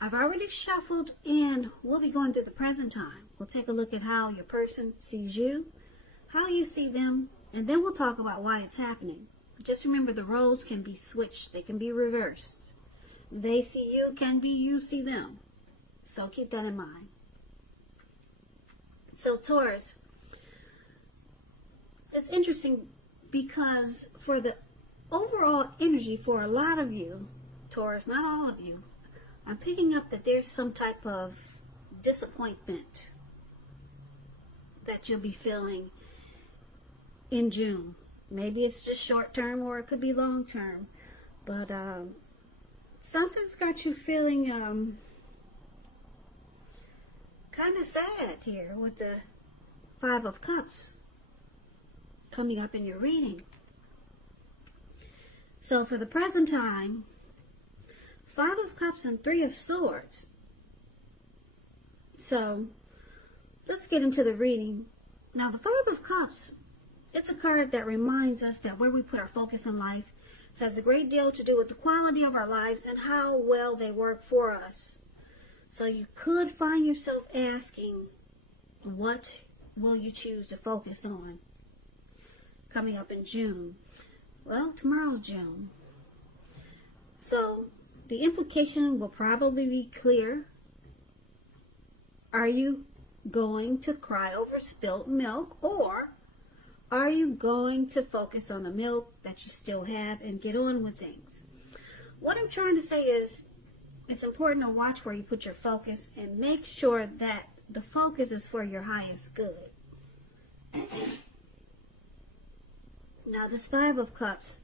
I've already shuffled and we'll be going through the present time. We'll take a look at how your person sees you, how you see them, and then we'll talk about why it's happening. Just remember, the roles can be switched. They can be reversed. They see you can be you see them. So keep that in mind. So Taurus, it's interesting because for the overall energy for a lot of you, Taurus, not all of you, I'm picking up that there's some type of disappointment that you'll be feeling in June. Maybe it's just short term or it could be long term. But something's got you feeling kind of sad here with the Five of Cups coming up in your reading. So for the present time, Five of Cups and Three of Swords. So let's get into the reading. Now the Five of Cups, it's a card that reminds us that where we put our focus in life has a great deal to do with the quality of our lives and how well they work for us. So you could find yourself asking, what will you choose to focus on coming up in June? Well, tomorrow's June. So the implication will probably be clear. Are you going to cry over spilt milk, or are you going to focus on the milk that you still have and get on with things? What I'm trying to say is it's important to watch where you put your focus and make sure that the focus is for your highest good. Now this Five of Cups,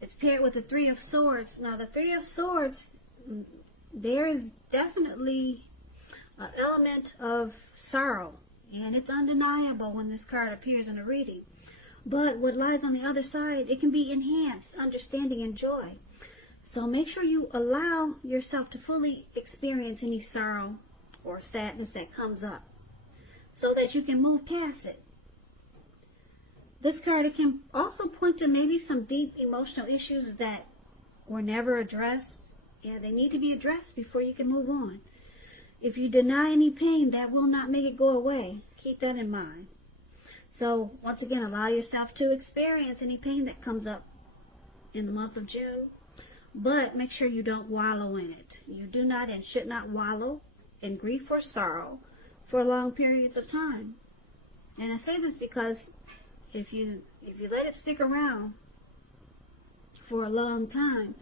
it's paired with the Three of Swords. Now the Three of Swords, there is definitely an element of sorrow, and it's undeniable when this card appears in a reading. But what lies on the other side, it can be enhanced understanding and joy. So make sure you allow yourself to fully experience any sorrow or sadness that comes up so that you can move past it. This card, it can also point to maybe some deep emotional issues that were never addressed. Yeah, they need to be addressed before you can move on. If you deny any pain, that will not make it go away. Keep that in mind. So once again, allow yourself to experience any pain that comes up in the month of June, but make sure you don't wallow in it. You do not and should not wallow in grief or sorrow for long periods of time. And I say this because if you let it stick around for a long time,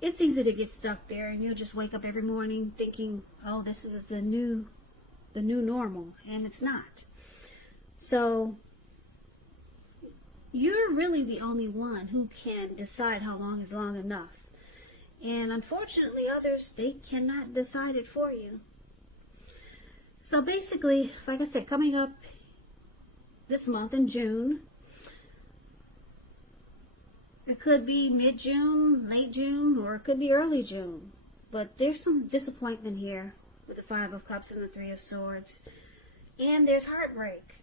it's easy to get stuck there, and you'll just wake up every morning thinking, oh, this is the new normal, and it's not. So you're really the only one who can decide how long is long enough. And unfortunately, others, they cannot decide it for you. So basically, like I said, coming up this month in June, it could be mid-June, late June, or it could be early June. But there's some disappointment here with the Five of Cups and the Three of Swords. And there's heartbreak.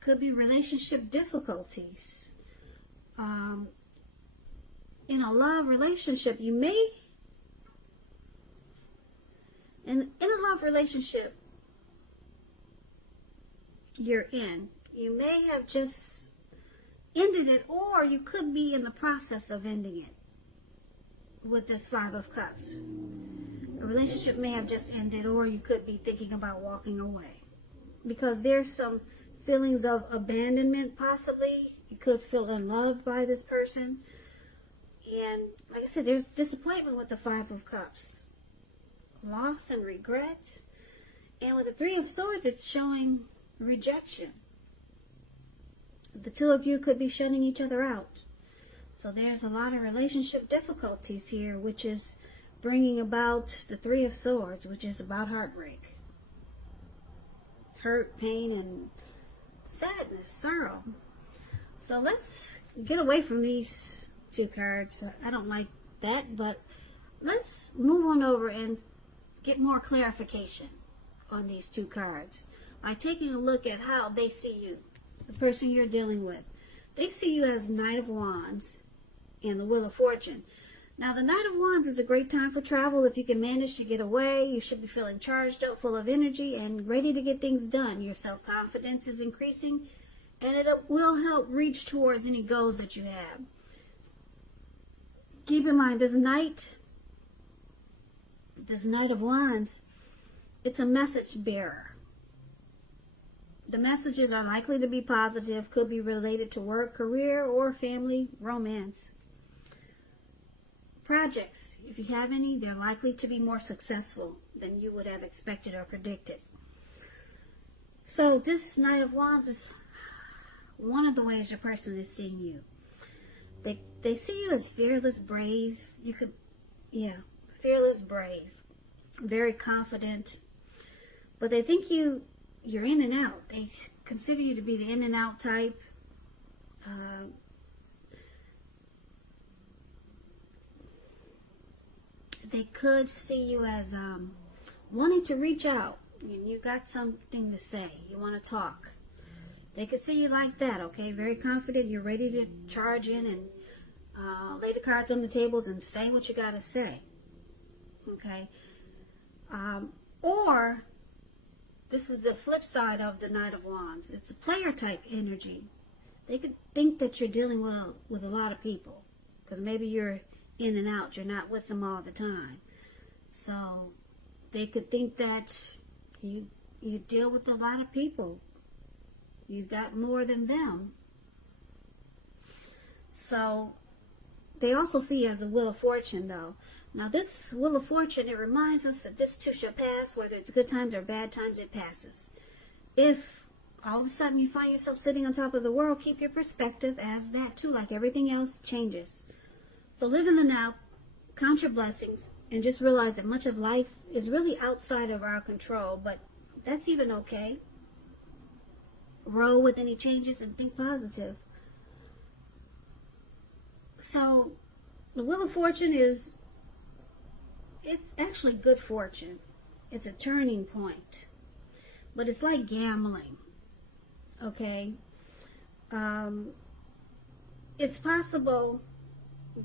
Could be relationship difficulties. In a love relationship, you may, in a love relationship you're in, you may have just ended it, or you could be in the process of ending it with this Five of Cups. A relationship may have just ended, or you could be thinking about walking away because there's some feelings of abandonment possibly. You could feel unloved by this person. And like I said, there's disappointment with the Five of Cups. Loss and regret. And with the Three of Swords, it's showing rejection. The two of you could be shutting each other out. So there's a lot of relationship difficulties here, which is bringing about the Three of Swords, which is about heartbreak. Hurt, pain, and sadness, sorrow. So let's get away from these two cards. I don't like that, but let's move on over and get more clarification on these two cards by taking a look at how they see you, the person you're dealing with. They see you as Knight of Wands and the Wheel of Fortune. Now, the Knight of Wands is a great time for travel. If you can manage to get away, you should be feeling charged up, full of energy, and ready to get things done. Your self-confidence is increasing, and it will help reach towards any goals that you have. Keep in mind, this Knight of Wands, it's a message bearer. The messages are likely to be positive, could be related to work, career, or family, romance. Projects, if you have any, they're likely to be more successful than you would have expected or predicted. So this Knight of Wands is one of the ways your person is seeing you. They see you as fearless, brave. Fearless, brave, very confident. But they think you're in and out. They consider you to be the in and out type. They could see you as wanting to reach out. You got something to say. You want to talk. They could see you like that, okay? Very confident. You're ready to charge in and lay the cards on the tables and say what you got to say, okay? Or this is the flip side of the Knight of Wands. It's a player type energy. They could think that you're dealing with a lot of people because maybe you're in and out. You're not with them all the time. So they could think that you deal with a lot of people. You've got more than them. So they also see you as a Wheel of Fortune, though. Now this Wheel of Fortune, it reminds us that this too shall pass. Whether it's good times or bad times, it passes. If all of a sudden you find yourself sitting on top of the world, keep your perspective as that too, like everything else, changes. So live in the now, count your blessings, and just realize that much of life is really outside of our control, but that's even okay. Roll with any changes and think positive. So the Wheel of Fortune it's actually good fortune. It's a turning point, but it's like gambling, okay? It's possible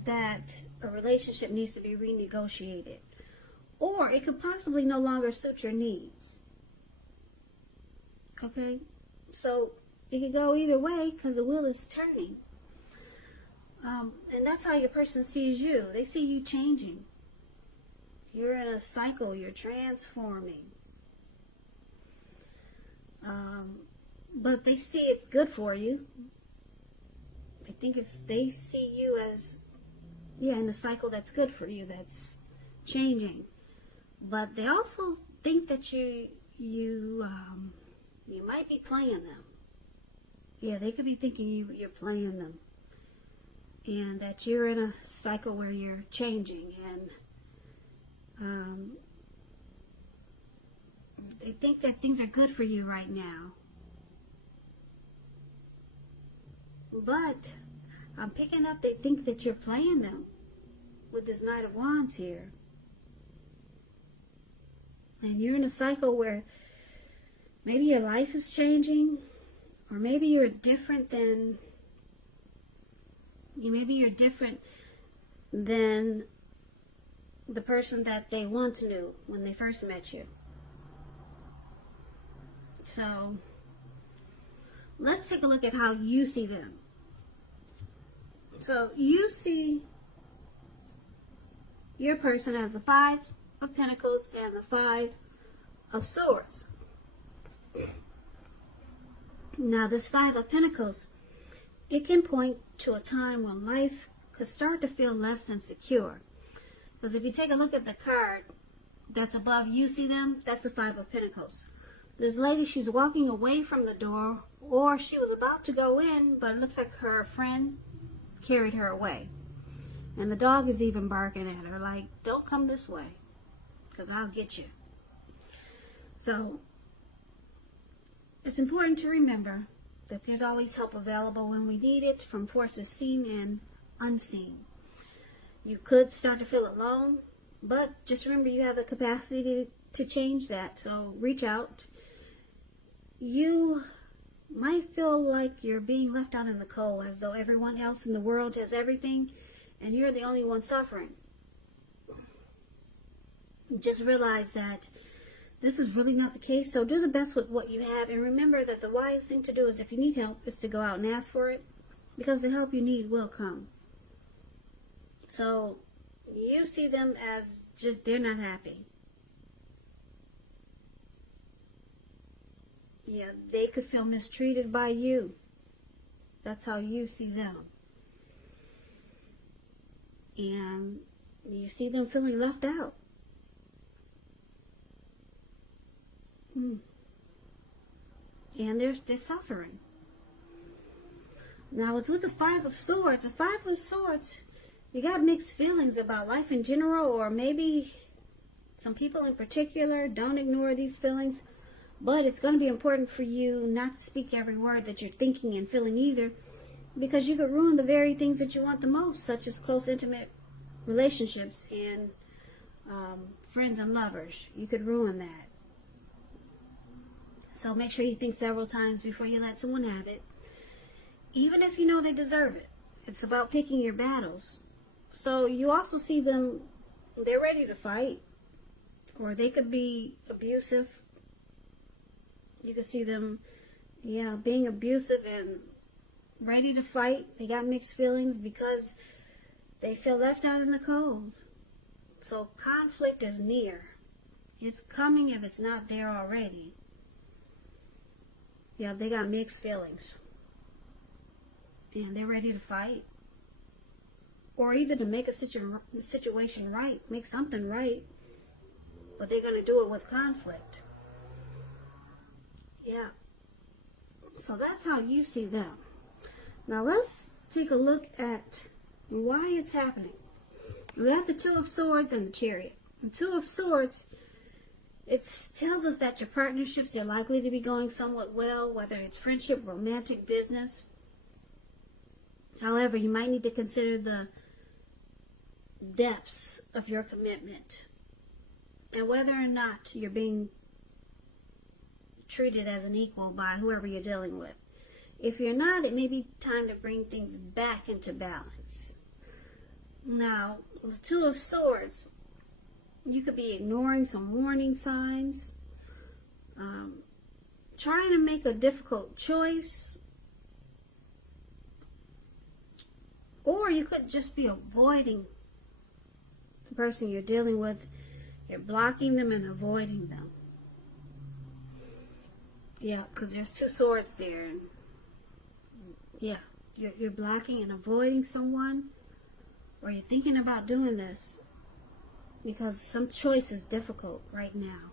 that a relationship needs to be renegotiated, or it could possibly no longer suit your needs, okay? So it could go either way because the wheel is turning. And that's how your person sees you. They see you changing. You're in a cycle. You're transforming. But they see it's good for you. They see you as, in a cycle that's good for you, that's changing. But they also think that you might be playing them. Yeah, they could be thinking you're playing them. And that you're in a cycle where you're changing. And they think that things are good for you right now. But I'm picking up they think that you're playing them with this Knight of Wands here. And you're in a cycle where maybe your life is changing, or maybe you're different than the person that they once knew when they first met you. So let's take a look at how you see them. So you see your person as the Five of Pentacles and the Five of Swords. Now this Five of Pentacles, it can point to a time when life could start to feel less than secure. Because if you take a look at the card that's above, you see them, that's the Five of Pentacles. This lady, she's walking away from the door, or she was about to go in, but it looks like her friend carried her away. And the dog is even barking at her, like, don't come this way, because I'll get you. So it's important to remember that there's always help available when we need it, from forces seen and unseen. You could start to feel alone, but just remember you have the capacity to change that. So reach out. You might feel like you're being left out in the cold, as though everyone else in the world has everything and you're the only one suffering. just realize that this is really not the case. So do the best with what you have, and remember that the wisest thing to do is, if you need help, is to go out and ask for it, because the help you need will come. So you see them as just, they're not happy. Yeah, they could feel mistreated by you. That's how you see them. And you see them feeling left out. And they're suffering. Now it's with the Five of Swords. The Five of Swords, you got mixed feelings about life in general, or maybe some people in particular. Don't ignore these feelings. But it's going to be important for you not to speak every word that you're thinking and feeling either, because you could ruin the very things that you want the most, such as close, intimate relationships and friends and lovers. You could ruin that. So make sure you think several times before you let someone have it, even if you know they deserve it. It's about picking your battles. So you also see them, they're ready to fight, or they could be abusive. You can see them, being abusive and ready to fight. They got mixed feelings because they feel left out in the cold. So conflict is near. It's coming if it's not there already. Yeah, they got mixed feelings. And they're ready to fight. Or either to make a situation right, make something right. But they're going to do it with conflict. Yeah. So that's how you see them. Now let's take a look at why it's happening. We have the Two of Swords and the Chariot. The Two of Swords, it tells us that your partnerships are likely to be going somewhat well, whether it's friendship, romantic, business. However, you might need to consider the depths of your commitment and whether or not you're being treated as an equal by whoever you're dealing with. If you're not, it may be time to bring things back into balance. Now, the Two of Swords, you could be ignoring some warning signs, trying to make a difficult choice, or you could just be avoiding the person you're dealing with. You're blocking them and avoiding them. Yeah, because there's two swords there. And yeah, you're blocking and avoiding someone, or you're thinking about doing this because some choice is difficult right now.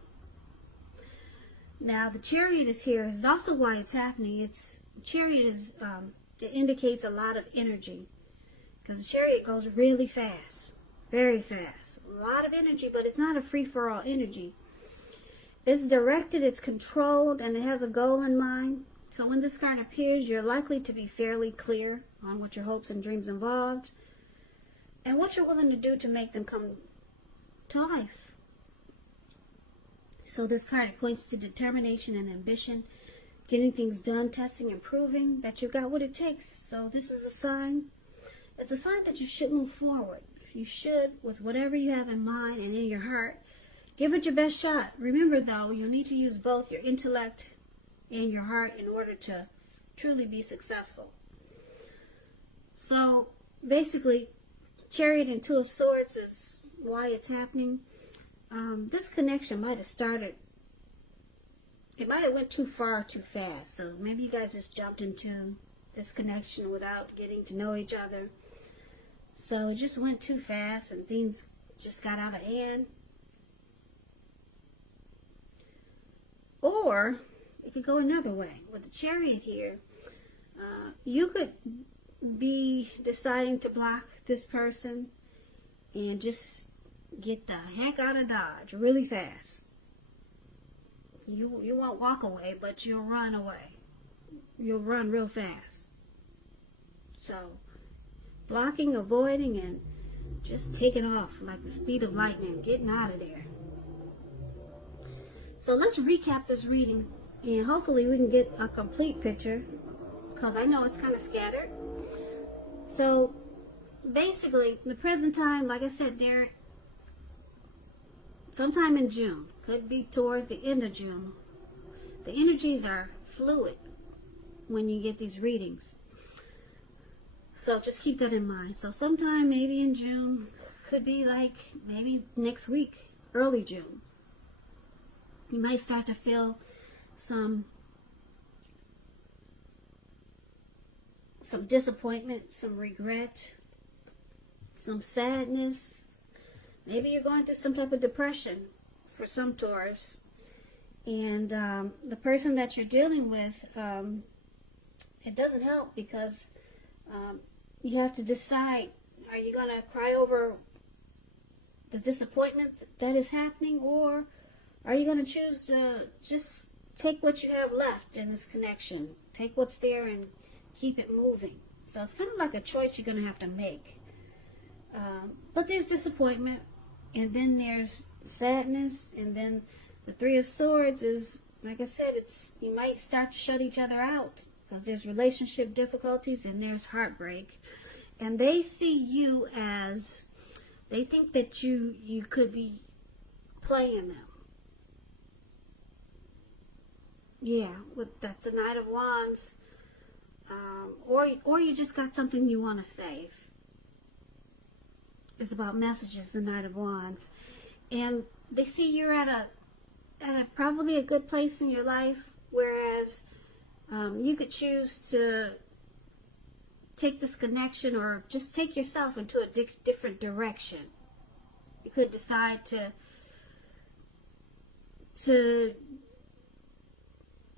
Now, the Chariot is here. Is also why it's happening. Chariot is, it indicates a lot of energy, because the Chariot goes really fast, very fast. A lot of energy, but it's not a free-for-all energy. It's directed, it's controlled, and it has a goal in mind. So when this card appears, you're likely to be fairly clear on what your hopes and dreams involved and what you're willing to do to make them come to life. So this card points to determination and ambition, getting things done, testing and proving that you've got what it takes. So this is a sign. It's a sign that you should move forward. You should, with whatever you have in mind and in your heart, give it your best shot. Remember, though, you'll need to use both your intellect and your heart in order to truly be successful. So, basically, Chariot and Two of Swords is why it's happening. This connection might have started, it might have went too far too fast. So maybe you guys just jumped into this connection without getting to know each other. So it just went too fast and things just got out of hand. Or it could go another way. With the Chariot here, you could be deciding to block this person and just get the heck out of Dodge really fast. You won't walk away, but you'll run away. You'll run real fast. So, blocking, avoiding, and just taking off like the speed of lightning, getting out of there. So let's recap this reading, and hopefully we can get a complete picture, because I know it's kind of scattered. So sometime in June. Could be towards the end of June. The energies are fluid when you get these readings. So just keep that in mind. So sometime maybe in June, could be like maybe next week, early June. You might start to feel some disappointment, some regret, some sadness. Maybe you're going through some type of depression for some Taurus. And the person that you're dealing with, it doesn't help because you have to decide, are you going to cry over the disappointment that is happening, or are you going to choose to just take what you have left in this connection, take what's there and keep it moving? So it's kind of like a choice you're going to have to make. But there's disappointment, and then there's sadness, and then the Three of Swords is, like I said, you might start to shut each other out because there's relationship difficulties and there's heartbreak. And they see you as, they think that you could be playing them. Yeah, that's a Knight of Wands. Or you just got something you want to save. It's about messages, the Knight of Wands. And they see you're at a probably a good place in your life, whereas you could choose to take this connection or just take yourself into a different direction. You could decide to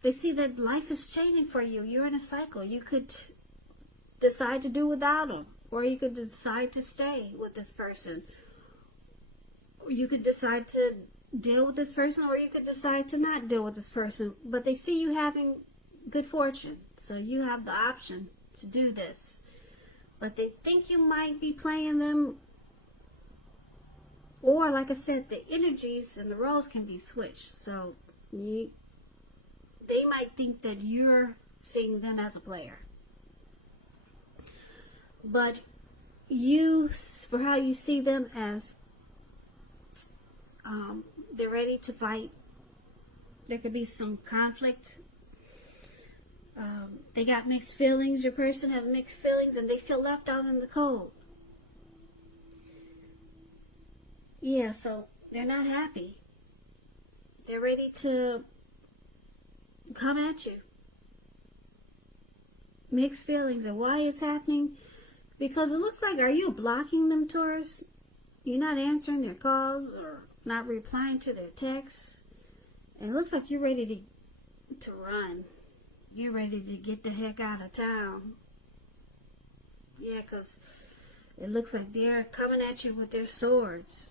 they see that life is changing for you. You're in a cycle. You could decide to do without them, or you could decide to stay with this person, or you could decide to deal with this person, or you could decide to not deal with this person. But they see you having good fortune, so you have the option to do this. But they think you might be playing them, or like I said, the energies and the roles can be switched. So they might think that you're seeing them as a player, but you, for how you see them, as they're ready to fight. There could be some conflict. They got mixed feelings. Your person has mixed feelings, and they feel left out in the cold. Yeah, so they're not happy. They're ready to come at you. Mixed feelings. And why it's happening? Because it looks like, are you blocking them, Taurus? You're not answering their calls or not replying to their texts. And it looks like you're ready to run. You're ready to get the heck out of town. Yeah, because it looks like they're coming at you with their swords.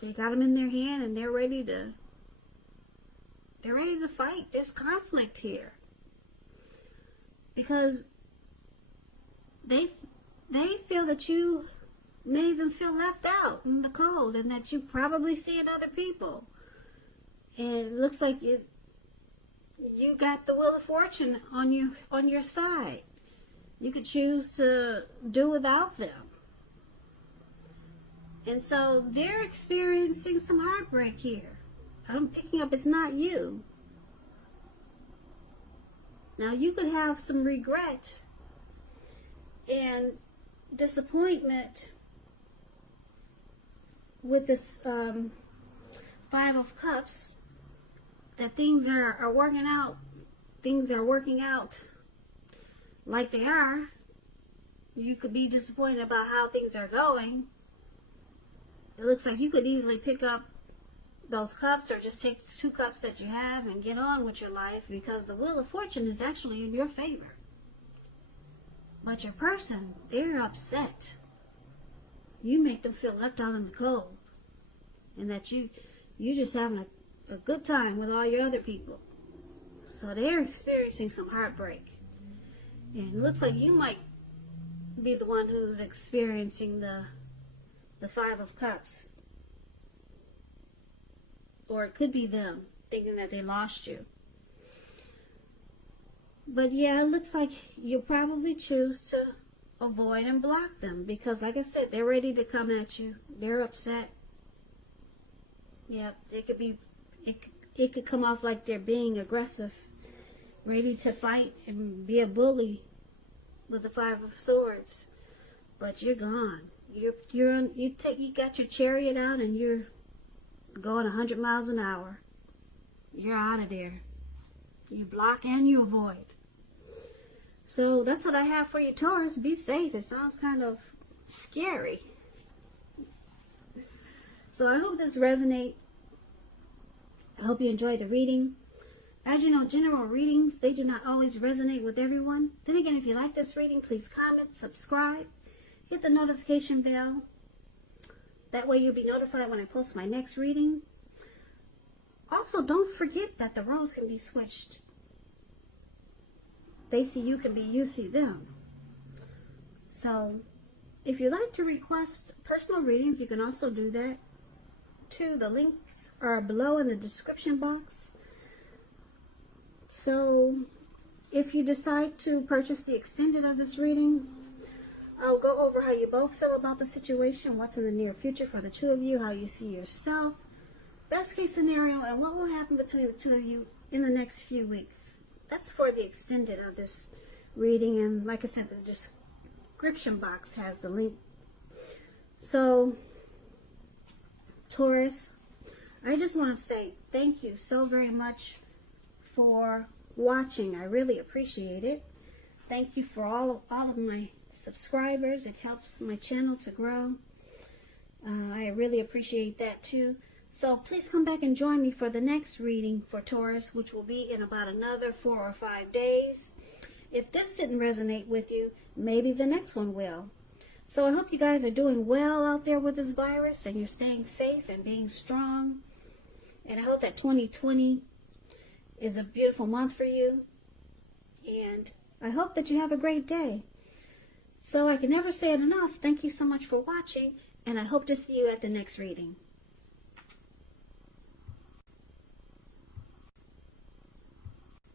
They got them in their hand and they're ready to fight. There's conflict here. Because they feel that you made them feel left out in the cold, and that you probably seeing other people. And it looks like you got the Wheel of Fortune on your side. You could choose to do without them. And so they're experiencing some heartbreak here. I'm picking up it's not you. Now you could have some regret and disappointment with this Five of Cups, that things are working out. Things are working out like they are. You could be disappointed about how things are going. It looks like you could easily pick up those cups, or just take the 2 cups that you have and get on with your life, because the Wheel of Fortune is actually in your favor. But your person, they're upset. You make them feel left out in the cold, and that you just having a good time with all your other people. So they're experiencing some heartbreak. And it looks like you might be the one who's experiencing the Five of Cups. Or it could be them thinking that they lost you. But yeah, it looks like you'll probably choose to avoid and block them, because like I said, they're ready to come at you. They're upset. Yep, it could come off like they're being aggressive, ready to fight and be a bully with the Five of Swords. But you're gone. You got your chariot out and you're going 100 miles an hour. You're out of there. You block and you avoid. So that's what I have for you, Taurus. Be safe. It sounds kind of scary. So I hope this resonates. I hope you enjoyed the reading. As you know, general readings, they do not always resonate with everyone. Then again, if you like this reading, please comment, subscribe, hit the notification bell. That way you'll be notified when I post my next reading. Also, don't forget that the roles can be switched. They see you can be you see them. So, if you'd like to request personal readings, you can also do that too. The links are below in the description box. So, if you decide to purchase the extended of this reading, I'll go over how you both feel about the situation, what's in the near future for the two of you, how you see yourself, best case scenario, and what will happen between the two of you in the next few weeks. That's for the extended of this reading, and like I said, the description box has the link. So, Taurus, I just want to say thank you so very much for watching. I really appreciate it. Thank you for all of my subscribers. It helps my channel to grow. I really appreciate that too. So please come back and join me for the next reading for Taurus, which will be in about another 4 or 5 days. If this didn't resonate with you, maybe the next one will. So I hope you guys are doing well out there with this virus and you're staying safe and being strong. And I hope that 2020 is a beautiful month for you. And I hope that you have a great day. So I can never say it enough. Thank you so much for watching, and I hope to see you at the next reading.